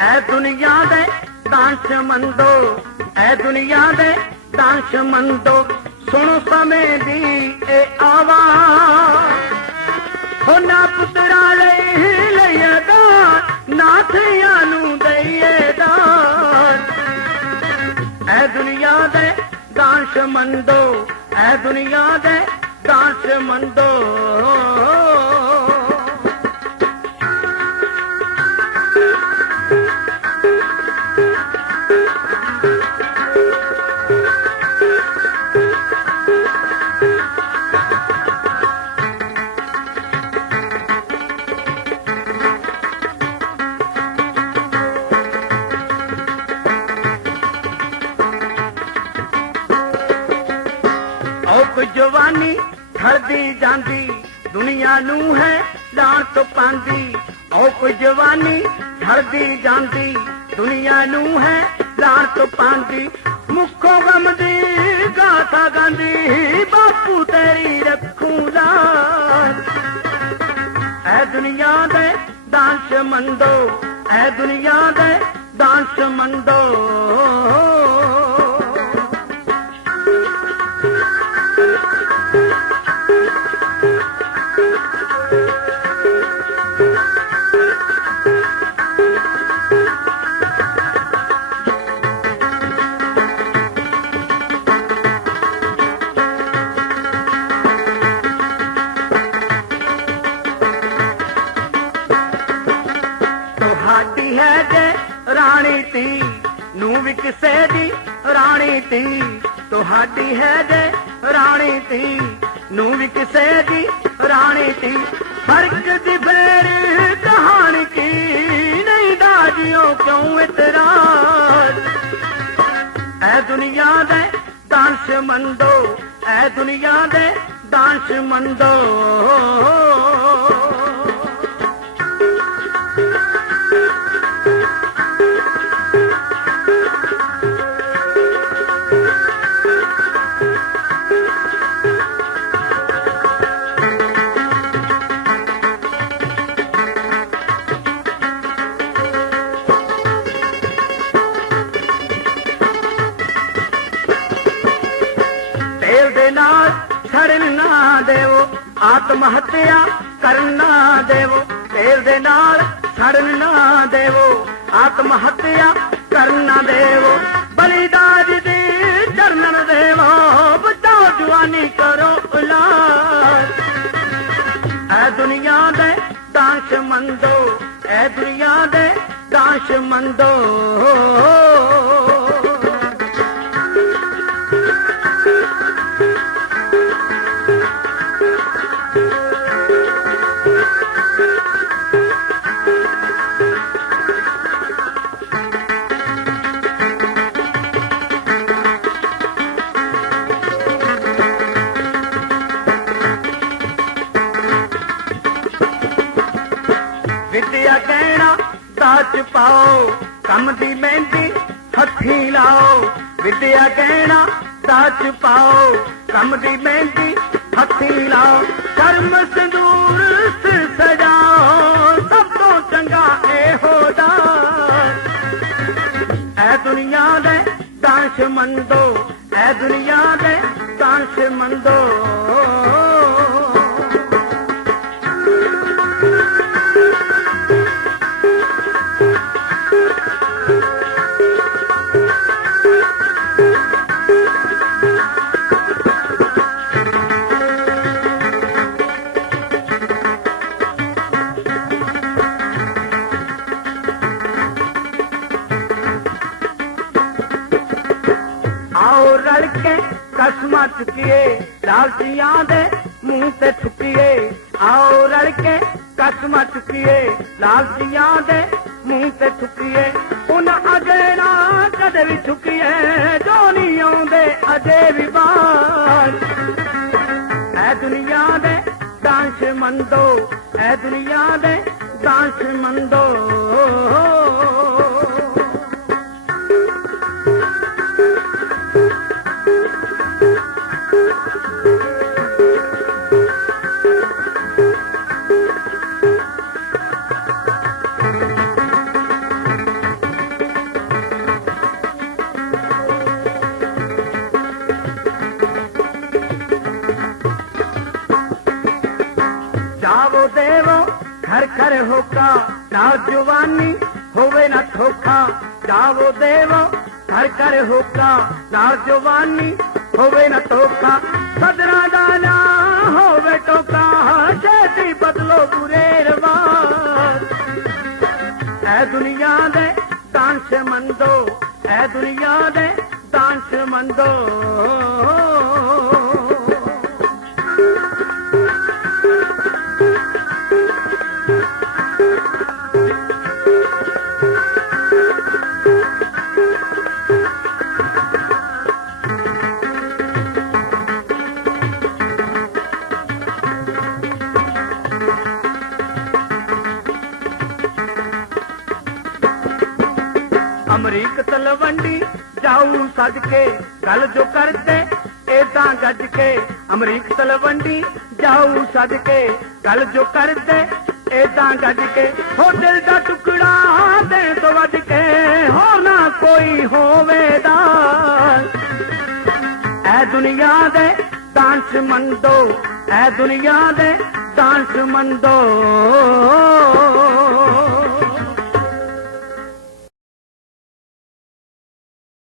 ऐ दुनिया दे दानशमंदो, ऐ दुनिया दे दानशमंदो, सुनो समय दी ए आवाज़। हो ना पुत्रा लइए दान, ना थियां नूं दईए दान। ऐ दुनिया दे दानशमंदो, ऐ दुनिया दे दानशमंदो। जवानी खड़दी जांदी दुनिया नू है लाण तो पांदी। ओ कोई जवानी खड़दी जांदी दुनिया नू है लाण तो पांदी। मुखों गम दी गाथा गांदी बापू तेरी रखूं लाज। ऐ दुनिया दे दानशमंदो, ऐ दुनिया दे दानशमंदो। है जे रानी ती नू भी किसे दी रानी ती। तुहाडी है जे रानी ती नू भी किसे दी रानी ती। फर्क दी फेर कहानी की नहीं दाजियो क्यों इतराज। ऐ दुनिया दे दानशमंदो, ऐ दुनिया दे दानशमंदो। छड़न ना देवो आत्म हत्या करना देवो। तेल दे नाल छड़न ना देवो आत्म हत्या करना देवो। बलिदान दी चरणन देवो बचाओ जवानी करो इलाज। ऐ दुनिया दे दानशमंदो, ऐ दुनिया दे दानशमंदो। विद्या कहना दाच पाओ कम दी मेहंदी हथी लाओ। विद्या कहना दाच पाओ कम दी मेहंदी हथी लाओ। कर्म सिंदूर सिर सजाओ सब तो चंगा ए होदा। ऐ दुनिया दे दानशमंदो, ऐ दुनिया दे दानशमंदो। आओ रल के कसमा चुकिए लालचियां दे मुंह ते थुकिए। आओ रल के कसमा चुकिए लालचियां दे मुंह ते थुकिए। उन अजे ना कदे भी थुकिए जो नहीं आउंदे अजे भी बाज। ऐ दुनिया दे दानशमंदो, ऐ दुनिया दे दानशमंदो। करे होका नाल जवानी होवे ना धोखा जावो देवो घर करे होका नाल जवानी होवे ना धोखा सदरा दा ना होवे टोका छेती बदलो बुरे रवाज ऐ दुनिया दे दांश मंदो ऐ दुनिया दे दांश मंदो अमरीक तलवंडी जाऊ सज के गल जो करते एदा गज के अमरीक तलवंडी जाऊ सज के गल जो करते एदा गज के हो दिल दा टुकड़ा दे तो वज के हो ना कोई होवेदा ऐ दुनिया दे दांश मंदो ऐ दुनिया दे दांश मंदो